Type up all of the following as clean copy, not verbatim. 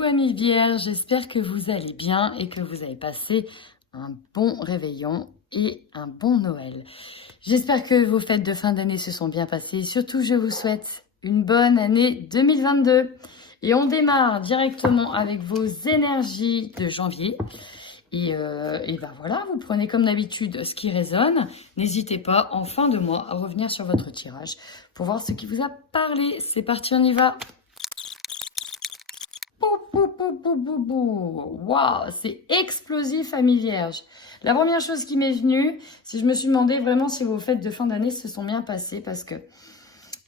vous, amis vierges, j'espère que vous allez bien et que vous avez passé un bon réveillon et un bon Noël. J'espère que vos fêtes de fin d'année se sont bien passées. Surtout, je vous souhaite une bonne année 2022. Et on démarre directement avec vos énergies de janvier. Et ben voilà, vous prenez comme d'habitude ce qui résonne. N'hésitez pas en fin de mois à revenir sur votre tirage pour voir ce qui vous a parlé. C'est parti, on y va. Waouh, c'est explosif, amis vierges. La première chose qui m'est venue, c'est que je me suis demandé vraiment si vos fêtes de fin d'année se sont bien passées parce que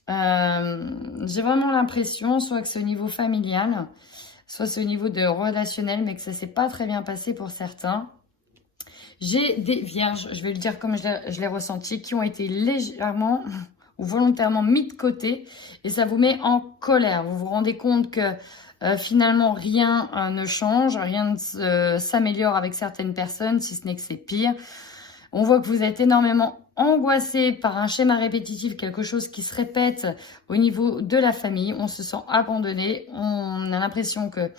j'ai vraiment l'impression, soit que c'est au niveau familial, soit c'est au niveau de relationnel, mais que ça s'est pas très bien passé pour certains. J'ai des vierges, je vais le dire comme je l'ai ressenti, qui ont été légèrement ou volontairement mis de côté et ça vous met en colère. Vous vous rendez compte que finalement rien ne change, rien ne s'améliore avec certaines personnes, si ce n'est que c'est pire. On voit que vous êtes énormément angoissé par un schéma répétitif, quelque chose qui se répète au niveau de la famille. On se sent abandonné, on a l'impression que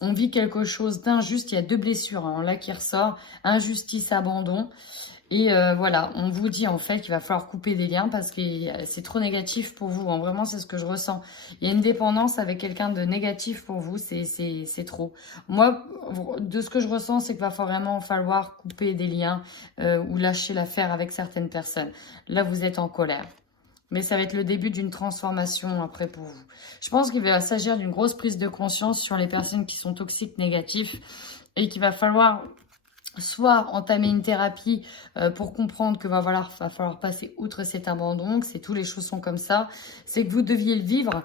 on vit quelque chose d'injuste. Il y a deux blessures là qui ressort, injustice, abandon. Et voilà, on vous dit en fait qu'il va falloir couper des liens parce que c'est trop négatif pour vous. Vraiment, c'est ce que je ressens. Il y a une dépendance avec quelqu'un de négatif pour vous, c'est trop. Moi, de ce que je ressens, c'est qu'il va vraiment falloir couper des liens ou lâcher l'affaire avec certaines personnes. Là, vous êtes en colère. Mais ça va être le début d'une transformation après pour vous. Je pense qu'il va s'agir d'une grosse prise de conscience sur les personnes qui sont toxiques, négatifs et qu'il va falloir soit entamer une thérapie pour comprendre que va falloir passer outre cet abandon, que c'est tous les choses sont comme ça, c'est que vous deviez le vivre.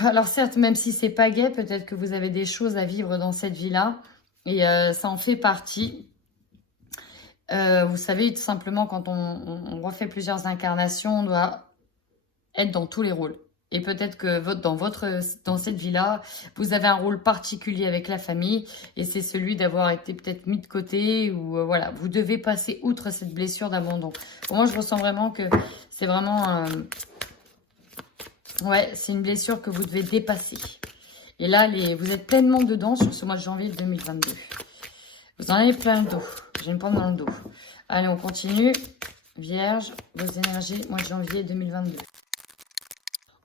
Alors certes, même si c'est pas gai, peut-être que vous avez des choses à vivre dans cette vie-là et ça en fait partie. Vous savez, tout simplement, quand on refait plusieurs incarnations, on doit être dans tous les rôles. Et peut-être que dans cette vie-là, vous avez un rôle particulier avec la famille et c'est celui d'avoir été peut-être mis de côté ou voilà, vous devez passer outre cette blessure d'abandon. Pour moi, je ressens vraiment que c'est vraiment... ouais, c'est une blessure que vous devez dépasser. Et là, vous êtes pleinement dedans sur ce mois de janvier 2022. Vous en avez plein le dos. J'ai une pomme dans le dos. Allez, on continue. Vierge, vos énergies, mois de janvier 2022.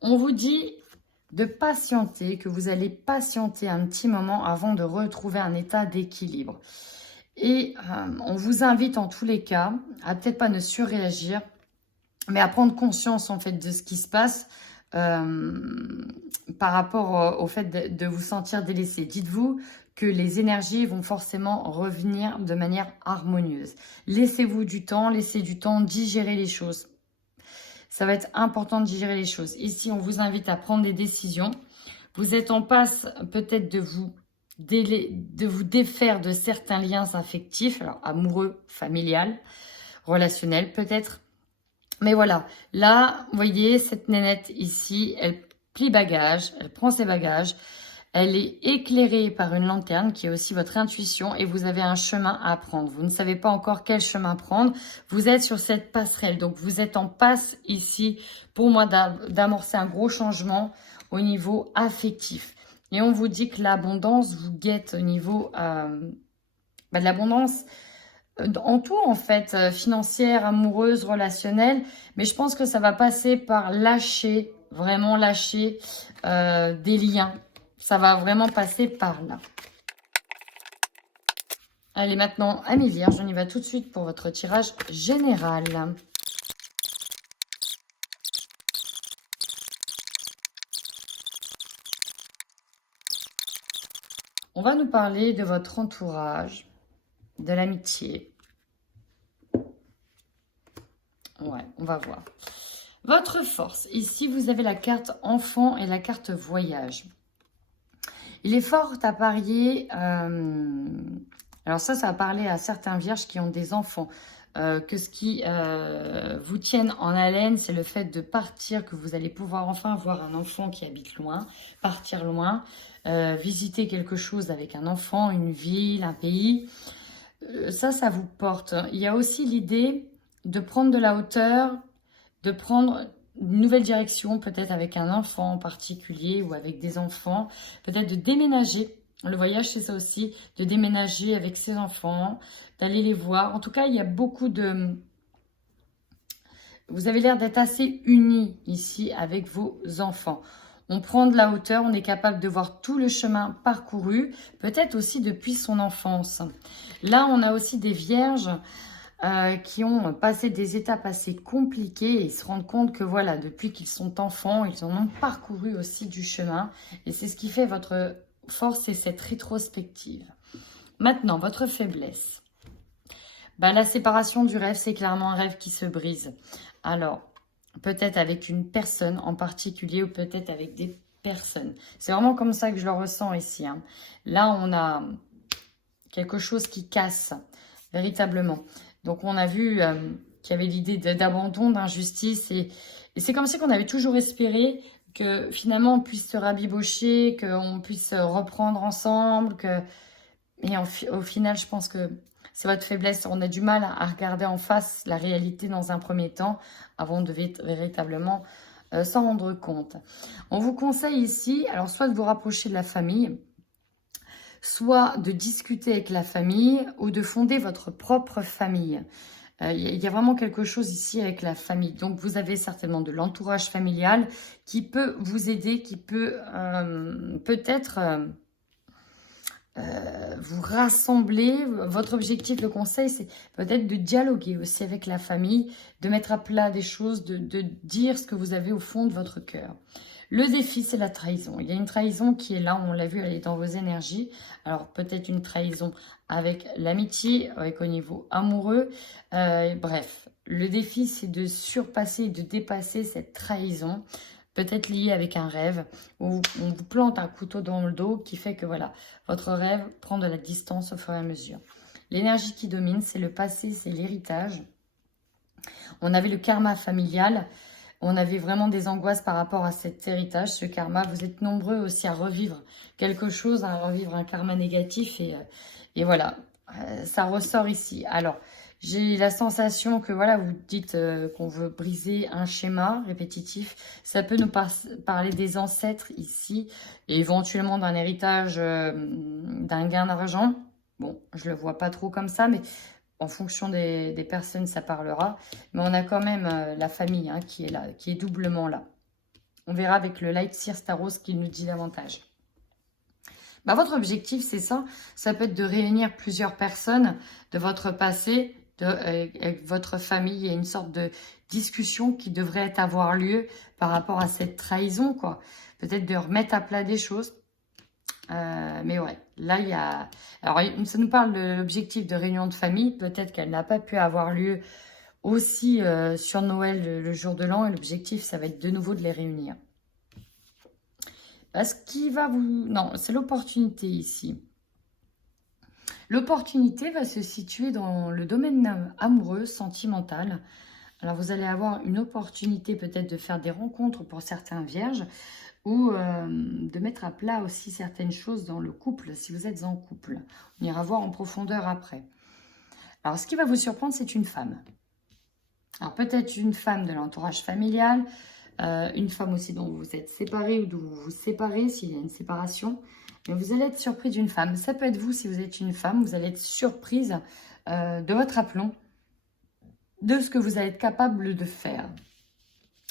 On vous dit de patienter, que vous allez patienter un petit moment avant de retrouver un état d'équilibre. Et on vous invite en tous les cas à peut-être pas ne surréagir, mais à prendre conscience en fait de ce qui se passe par rapport au fait de vous sentir délaissé. Dites-vous que les énergies vont forcément revenir de manière harmonieuse. Laissez-vous du temps, laissez du temps digérer les choses. Ça va être important de digérer les choses. Ici, on vous invite à prendre des décisions. Vous êtes en passe peut-être de vous défaire de certains liens affectifs, alors amoureux, familial, relationnel peut-être. Mais voilà, là, vous voyez, cette nénette ici, elle plie bagage, elle prend ses bagages. Elle est éclairée par une lanterne qui est aussi votre intuition et vous avez un chemin à prendre. Vous ne savez pas encore quel chemin prendre. Vous êtes sur cette passerelle. Donc, vous êtes en passe ici, pour moi, d'amorcer un gros changement au niveau affectif. Et on vous dit que l'abondance vous guette au niveau de l'abondance en tout, en fait, financière, amoureuse, relationnelle. Mais je pense que ça va passer par lâcher, vraiment lâcher des liens. Ça va vraiment passer par là. Allez, maintenant, amis vierges, on y va tout de suite pour votre tirage général. On va nous parler de votre entourage, de l'amitié. Ouais, on va voir. Votre force. Ici, vous avez la carte enfant et la carte voyage. Il est fort à parier, alors ça va parler à certains vierges qui ont des enfants, que ce qui vous tienne en haleine, c'est le fait de partir, que vous allez pouvoir enfin voir un enfant qui habite loin, partir loin, visiter quelque chose avec un enfant, une ville, un pays. Ça vous porte. Il y a aussi l'idée de prendre de la hauteur, de prendre une nouvelle direction, peut-être avec un enfant en particulier ou avec des enfants, peut-être de déménager. Le voyage, c'est ça aussi, de déménager avec ses enfants, d'aller les voir. En tout cas, il y a beaucoup de... Vous avez l'air d'être assez unis ici avec vos enfants. On prend de la hauteur, on est capable de voir tout le chemin parcouru, peut-être aussi depuis son enfance. Là, on a aussi des vierges qui ont passé des étapes assez compliquées et ils se rendent compte que voilà, depuis qu'ils sont enfants, ils en ont parcouru aussi du chemin. Et c'est ce qui fait votre force, c'est cette rétrospective. Maintenant, votre faiblesse. Ben, la séparation du rêve, c'est clairement un rêve qui se brise. Alors, peut-être avec une personne en particulier ou peut-être avec des personnes. C'est vraiment comme ça que je le ressens ici. Hein. Là, on a quelque chose qui casse, véritablement. Donc, on a vu qu'il y avait l'idée d'abandon, d'injustice. Et c'est comme si on avait toujours espéré que finalement, on puisse se rabibocher, qu'on puisse reprendre ensemble. Et au final, je pense que c'est votre faiblesse. On a du mal à regarder en face la réalité dans un premier temps avant de véritablement s'en rendre compte. On vous conseille ici, alors soit de vous rapprocher de la famille, soit de discuter avec la famille ou de fonder votre propre famille. Il y a vraiment quelque chose ici avec la famille. Donc, vous avez certainement de l'entourage familial qui peut vous aider, qui peut peut-être... vous rassembler. Votre objectif, le conseil, c'est peut-être de dialoguer aussi avec la famille, de mettre à plat des choses, de dire ce que vous avez au fond de votre cœur. Le défi, c'est la trahison. Il y a une trahison qui est là, on l'a vu, elle est dans vos énergies. Alors, peut-être une trahison avec l'amitié, avec au niveau amoureux. Bref, le défi, c'est de surpasser, de dépasser cette trahison. Peut-être lié avec un rêve, où on vous plante un couteau dans le dos qui fait que voilà, votre rêve prend de la distance au fur et à mesure. L'énergie qui domine, c'est le passé, c'est l'héritage. On avait le karma familial, on avait vraiment des angoisses par rapport à cet héritage, ce karma. Vous êtes nombreux aussi à revivre quelque chose, à revivre un karma négatif et voilà, ça ressort ici. Alors, j'ai la sensation que voilà, vous dites qu'on veut briser un schéma répétitif. Ça peut nous parler des ancêtres ici, et éventuellement d'un héritage, d'un gain d'argent. Bon, je le vois pas trop comme ça, mais en fonction des personnes, ça parlera. Mais on a quand même la famille hein, qui est là, qui est doublement là. On verra avec le Light Seer Starros ce qu'il nous dit davantage. Bah, votre objectif, c'est ça. Ça peut être de réunir plusieurs personnes de votre passé, avec votre famille. Il y a une sorte de discussion qui devrait avoir lieu par rapport à cette trahison, quoi. Peut-être de remettre à plat des choses. Mais ouais, là, il y a... Alors, ça nous parle de l'objectif de réunion de famille. Peut-être qu'elle n'a pas pu avoir lieu aussi sur Noël, le jour de l'an. Et l'objectif, ça va être de nouveau de les réunir. Ce qui va vous... Non, c'est l'opportunité ici. L'opportunité va se situer dans le domaine amoureux, sentimental. Alors, vous allez avoir une opportunité peut-être de faire des rencontres pour certains vierges ou de mettre à plat aussi certaines choses dans le couple, si vous êtes en couple. On ira voir en profondeur après. Alors, ce qui va vous surprendre, c'est une femme. Alors, peut-être une femme de l'entourage familial, une femme aussi dont vous êtes séparés ou dont vous vous séparez s'il y a une séparation. Mais vous allez être surpris d'une femme. Ça peut être vous si vous êtes une femme. Vous allez être surprise de votre aplomb, de ce que vous allez être capable de faire.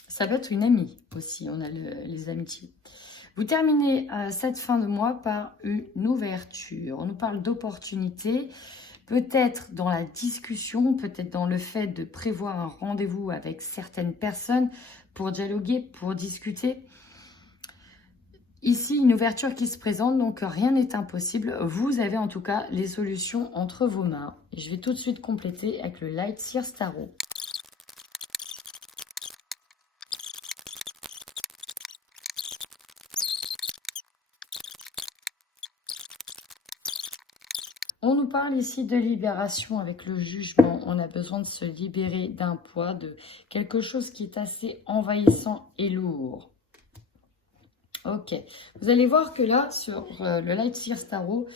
Ça peut être une amie aussi. On a les amitiés. Vous terminez cette fin de mois par une ouverture. On nous parle d'opportunités. Peut-être dans la discussion, peut-être dans le fait de prévoir un rendez-vous avec certaines personnes pour dialoguer, pour discuter. Ici, une ouverture qui se présente, donc rien n'est impossible. Vous avez en tout cas les solutions entre vos mains. Et je vais tout de suite compléter avec le Light Seer Starros. On nous parle ici de libération avec le jugement. On a besoin de se libérer d'un poids, de quelque chose qui est assez envahissant et lourd. Ok. Vous allez voir que là, sur le Light Seer Starros,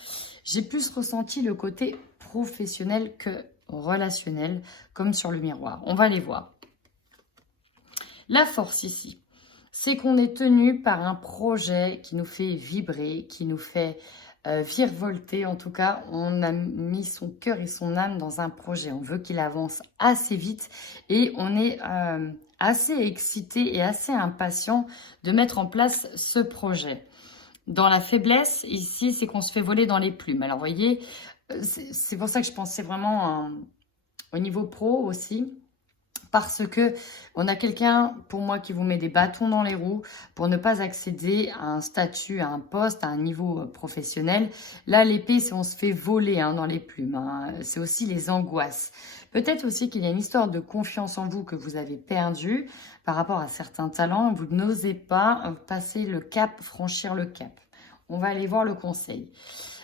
j'ai plus ressenti le côté professionnel que relationnel, comme sur le miroir. On va les voir. La force ici, c'est qu'on est tenu par un projet qui nous fait vibrer, qui nous fait virevolter. En tout cas, on a mis son cœur et son âme dans un projet. On veut qu'il avance assez vite et on est assez excité et assez impatient de mettre en place ce projet. Dans la faiblesse, ici, c'est qu'on se fait voler dans les plumes. Alors, vous voyez, c'est pour ça que je pensais vraiment au niveau pro aussi. Parce que on a quelqu'un, pour moi, qui vous met des bâtons dans les roues pour ne pas accéder à un statut, à un poste, à un niveau professionnel. Là, l'épée, c'est on se fait voler dans les plumes. C'est aussi les angoisses. Peut-être aussi qu'il y a une histoire de confiance en vous que vous avez perdue par rapport à certains talents. Vous n'osez pas passer le cap, franchir le cap. On va aller voir le conseil.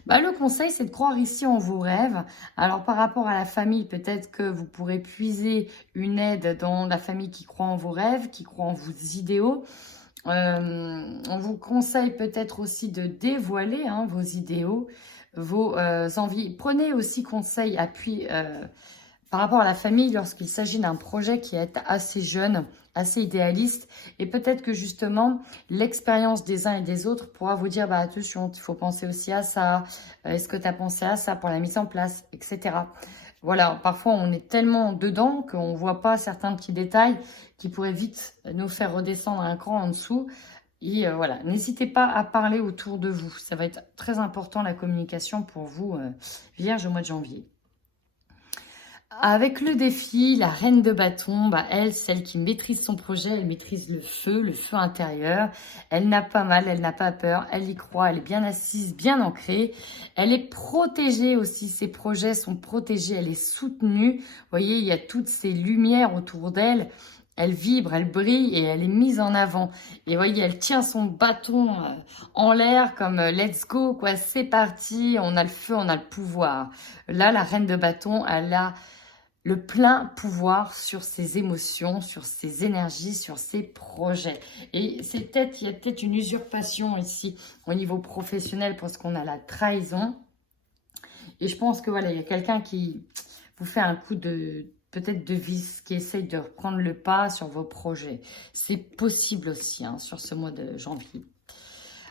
Le conseil, c'est de croire ici en vos rêves. Alors, par rapport à la famille, peut-être que vous pourrez puiser une aide dans la famille qui croit en vos rêves, qui croit en vos idéaux. On vous conseille peut-être aussi de dévoiler vos idéaux, vos envies. Prenez aussi conseil, appui par rapport à la famille lorsqu'il s'agit d'un projet qui est assez jeune, assez idéaliste. Et peut-être que justement, l'expérience des uns et des autres pourra vous dire, attention, il faut penser aussi à ça. Est-ce que tu as pensé à ça pour la mise en place, etc. Voilà, parfois on est tellement dedans qu'on ne voit pas certains petits détails qui pourraient vite nous faire redescendre un cran en dessous. Et voilà, n'hésitez pas à parler autour de vous. Ça va être très important la communication pour vous, Vierge, au mois de janvier. Avec le défi, la reine de bâton, elle, celle qui maîtrise son projet, elle maîtrise le feu intérieur. Elle n'a pas mal, elle n'a pas peur, elle y croit, elle est bien assise, bien ancrée. Elle est protégée aussi, ses projets sont protégés, elle est soutenue. Vous voyez, il y a toutes ces lumières autour d'elle. Elle vibre, elle brille et elle est mise en avant. Et vous voyez, elle tient son bâton en l'air comme let's go, quoi, c'est parti, on a le feu, on a le pouvoir. Là, la reine de bâton, elle a le plein pouvoir sur ses émotions, sur ses énergies, sur ses projets. Et il y a peut-être une usurpation ici au niveau professionnel parce qu'on a la trahison. Et je pense que voilà, il y a quelqu'un qui vous fait un coup de peut-être de vis, qui essaye de reprendre le pas sur vos projets. C'est possible aussi sur ce mois de janvier.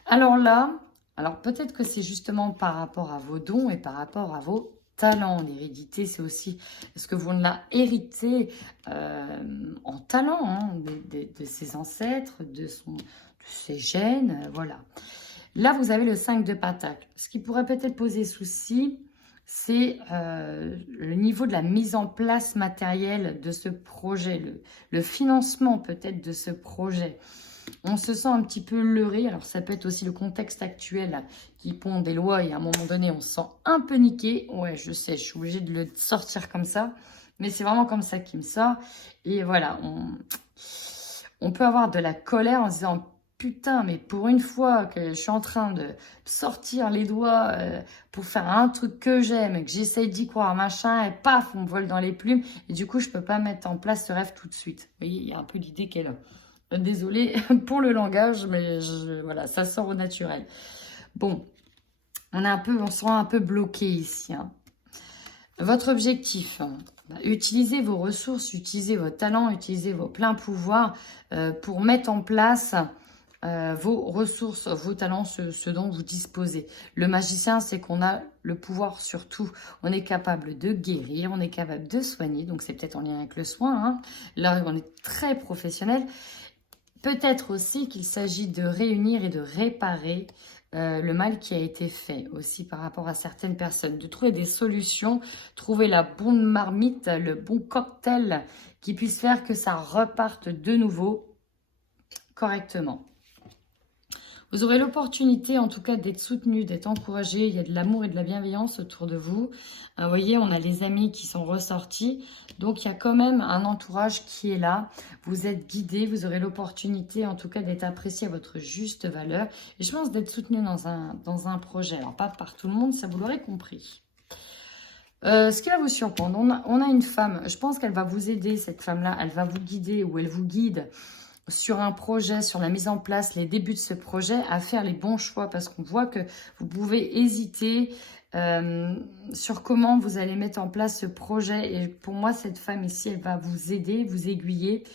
Alors là, peut-être que c'est justement par rapport à vos dons et par rapport à vos talent. L'hérédité, c'est aussi ce que vous l'a hérité en talent de ses ancêtres, de ses gènes, voilà. Là, vous avez le 5 de Pentacle. Ce qui pourrait peut-être poser souci, c'est le niveau de la mise en place matérielle de ce projet, le financement peut-être de ce projet. On se sent un petit peu leurré. Alors, ça peut être aussi le contexte actuel qui pond des lois et à un moment donné, on se sent un peu niqué. Ouais, je sais, je suis obligée de le sortir comme ça. Mais c'est vraiment comme ça qu'il me sort. Et voilà, on peut avoir de la colère en se disant « Putain, mais pour une fois que je suis en train de sortir les doigts pour faire un truc que j'aime et que j'essaye d'y croire, machin, et paf, on me vole dans les plumes. Et du coup, je peux pas mettre en place ce rêve tout de suite. » Vous voyez, il y a un peu l'idée qu'elle a. Désolée pour le langage, mais voilà, ça sort au naturel. Bon, on se sent un peu bloqué ici. Votre objectif, utilisez vos ressources, utilisez vos talents, utilisez vos pleins pouvoirs pour mettre en place vos ressources, vos talents, ce dont vous disposez. Le magicien, c'est qu'on a le pouvoir sur tout. On est capable de guérir, on est capable de soigner, donc c'est peut-être en lien avec le soin. Là, on est très professionnel. Peut-être aussi qu'il s'agit de réunir et de réparer le mal qui a été fait aussi par rapport à certaines personnes. De trouver des solutions, trouver la bonne marmite, le bon cocktail qui puisse faire que ça reparte de nouveau correctement. Vous aurez l'opportunité, en tout cas, d'être soutenu, d'être encouragé. Il y a de l'amour et de la bienveillance autour de vous. Vous voyez, on a les amis qui sont ressortis. Donc, il y a quand même un entourage qui est là. Vous êtes guidé. Vous aurez l'opportunité, en tout cas, d'être apprécié à votre juste valeur. Et je pense d'être soutenu dans un projet. Alors, pas par tout le monde, ça vous l'aurez compris. Ce qui va vous surprendre, on a une femme. Je pense qu'elle va vous aider, cette femme-là. Elle va vous guider ou elle vous guide sur un projet, sur la mise en place, les débuts de ce projet, à faire les bons choix parce qu'on voit que vous pouvez hésiter sur comment vous allez mettre en place ce projet. Et pour moi, cette femme ici, elle va vous aider, vous aiguiller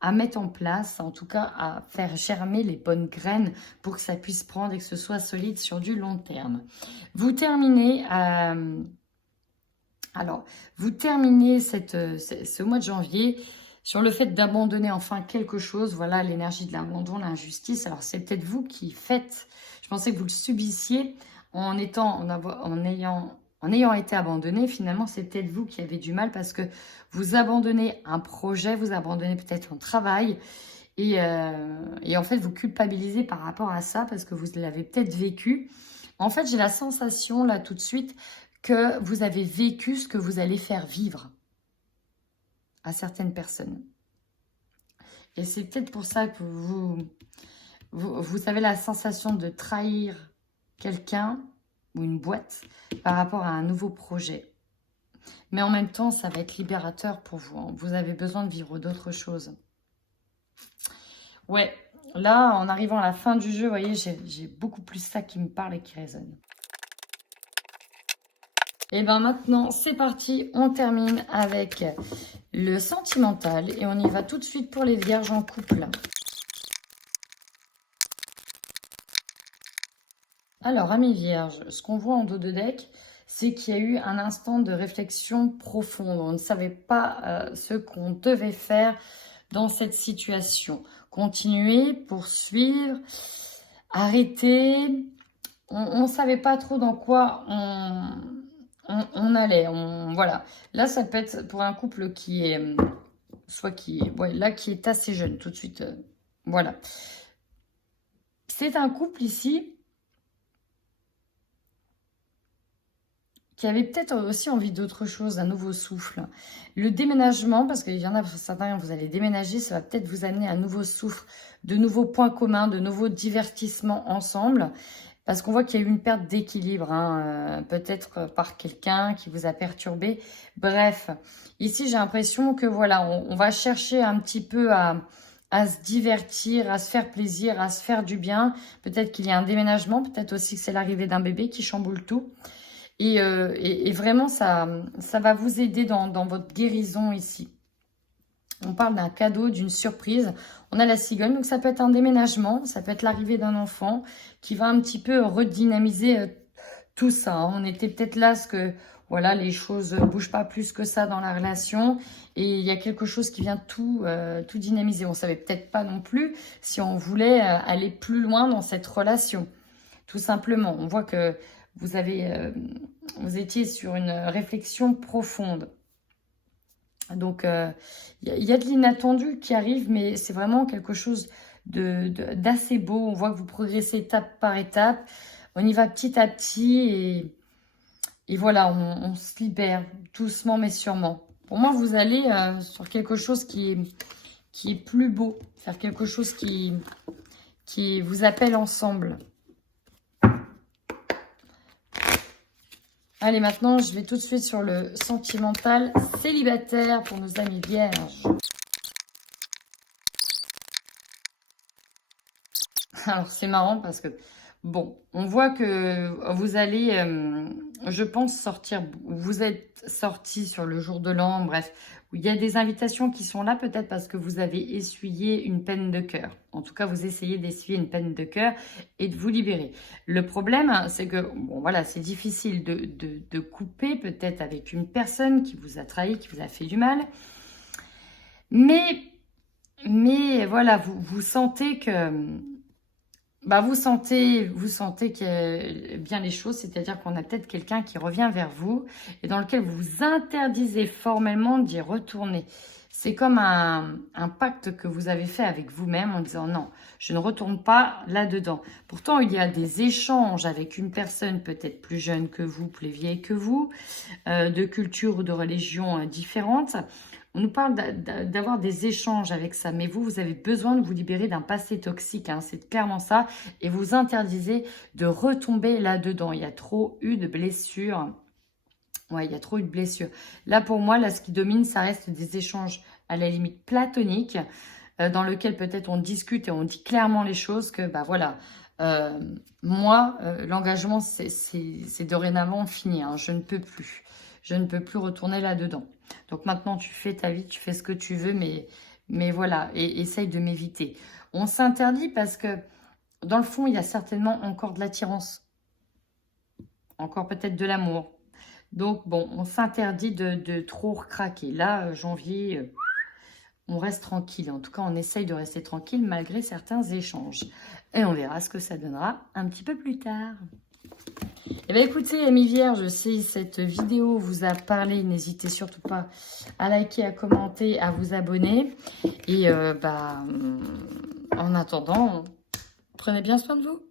à mettre en place, en tout cas à faire germer les bonnes graines pour que ça puisse prendre et que ce soit solide sur du long terme. Vous terminez vous terminez ce mois de janvier sur le fait d'abandonner enfin quelque chose. Voilà, l'énergie de l'abandon, l'injustice. Alors, c'est peut-être vous qui faites. Je pensais que vous le subissiez en ayant été abandonné. Finalement, c'est peut-être vous qui avez du mal parce que vous abandonnez un projet, vous abandonnez peut-être un travail. Et en fait, vous culpabilisez par rapport à ça parce que vous l'avez peut-être vécu. En fait, j'ai la sensation, là, tout de suite, que vous avez vécu ce que vous allez faire vivre à certaines personnes. Et c'est peut-être pour ça que vous avez la sensation de trahir quelqu'un ou une boîte par rapport à un nouveau projet. Mais en même temps, ça va être libérateur pour vous. Hein. Vous avez besoin de vivre d'autres choses. Ouais, là, en arrivant à la fin du jeu, vous voyez, j'ai beaucoup plus ça qui me parle et qui résonne. Et bien maintenant, c'est parti, on termine avec le sentimental et on y va tout de suite pour les vierges en couple. Alors, amis vierges, ce qu'on voit en dos de deck, c'est qu'il y a eu un instant de réflexion profonde. On ne savait pas ce qu'on devait faire dans cette situation. Continuer, poursuivre, arrêter. On ne savait pas trop dans quoi on allait. Voilà. Là, ça peut être pour un couple qui est... qui est assez jeune tout de suite. Voilà. C'est un couple ici qui avait peut-être aussi envie d'autre chose, un nouveau souffle. Le déménagement, parce qu'il y en a certains, vous allez déménager, ça va peut-être vous amener un nouveau souffle, de nouveaux points communs, de nouveaux divertissements ensemble. Parce qu'on voit qu'il y a eu une perte d'équilibre, hein, peut-être par quelqu'un qui vous a perturbé. Bref, ici j'ai l'impression que voilà, on va chercher un petit peu à se divertir, à se faire plaisir, à se faire du bien. Peut-être qu'il y a un déménagement, peut-être aussi que c'est l'arrivée d'un bébé qui chamboule tout. Et vraiment, ça va vous aider dans votre guérison ici. On parle d'un cadeau, d'une surprise. On a la cigogne, donc ça peut être un déménagement, ça peut être l'arrivée d'un enfant qui va un petit peu redynamiser tout ça. Hein. On était peut-être là, parce que voilà, les choses ne bougent pas plus que ça dans la relation. Et il y a quelque chose qui vient tout dynamiser. On ne savait peut-être pas non plus si on voulait aller plus loin dans cette relation. Tout simplement, on voit que vous étiez sur une réflexion profonde. Donc, il y a de l'inattendu qui arrive, mais c'est vraiment quelque chose d'assez beau. On voit que vous progressez étape par étape. On y va petit à petit et voilà, on se libère doucement mais sûrement. Pour moi, vous allez sur quelque chose qui est plus beau, faire quelque chose qui vous appelle ensemble. Allez, maintenant, je vais tout de suite sur le sentimental célibataire pour nos amis vierges. Alors, c'est marrant parce que, bon, on voit que vous allez, je pense, sortir. Vous êtes sortis sur le jour de l'an, bref. Il y a des invitations qui sont là, peut-être parce que vous avez essuyé une peine de cœur. En tout cas, vous essayez d'essuyer une peine de cœur et de vous libérer. Le problème, c'est que, bon, voilà, c'est difficile de couper peut-être avec une personne qui vous a trahi, qui vous a fait du mal. Mais voilà, vous sentez que... vous sentez qu'il y a bien les choses, c'est-à-dire qu'on a peut-être quelqu'un qui revient vers vous et dans lequel vous vous interdisez formellement d'y retourner. C'est comme un pacte que vous avez fait avec vous-même en disant non, je ne retourne pas là-dedans. Pourtant, il y a des échanges avec une personne peut-être plus jeune que vous, plus vieille que vous, de culture ou de religion différentes. On nous parle d'avoir des échanges avec ça, mais vous avez besoin de vous libérer d'un passé toxique, hein, c'est clairement ça, et vous interdisez de retomber là-dedans. Il y a trop eu de blessures. Ouais, il y a trop eu de blessures. Là, pour moi, là, ce qui domine, ça reste des échanges à la limite platoniques, dans lequel peut-être on discute et on dit clairement les choses que, voilà, moi, l'engagement, c'est dorénavant fini, hein, je ne peux plus. Je ne peux plus retourner là-dedans. Donc maintenant, tu fais ta vie, tu fais ce que tu veux, mais Mais voilà, et essaye de m'éviter. On s'interdit parce que, dans le fond, il y a certainement encore de l'attirance. Encore peut-être de l'amour. Donc, bon, on s'interdit de trop craquer. Là, janvier, on reste tranquille. En tout cas, on essaye de rester tranquille malgré certains échanges. Et on verra ce que ça donnera un petit peu plus tard. Eh bien, écoutez, amis vierges, si cette vidéo vous a parlé, n'hésitez surtout pas à liker, à commenter, à vous abonner. Et en attendant, prenez bien soin de vous.